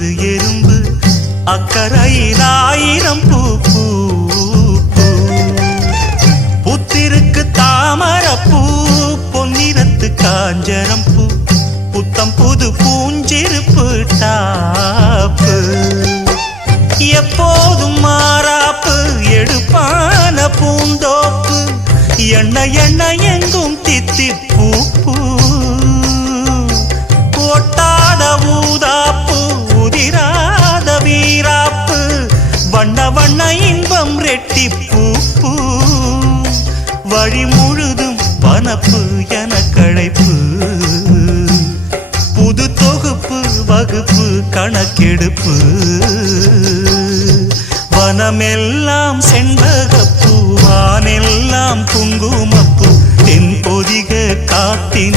சுத்துது எறும்பு அக்கரையில் ஆயிரம் பூ பூ புத்திருக்கு தாமரப்பூ பொன்னிறத்து காஞ்சரம் பூ புத்தம் புது பூஞ்சிருப்பு டாப்பு எப்போதும் மாறாப்பு எடுப்பான பூந்தோப்பு எண்ணெய் எண்ணெய் எங்கும் தித்திப்பூ பூ ஒட்டாத ஊதாப்பு உதிராத வீராப்பு வண்ண வண்ண இன்பம் ரெட்டிப்பூ பூ வழி முழுதும் வனப்பு என களைப்பு புது தொகுப்பு வகுப்பு கணக்கெடுப்பு வனமெல்லாம் செண்பகப்பூ வானெல்லாம் குங்குமப்பூ தென்பொதிக காத்தினி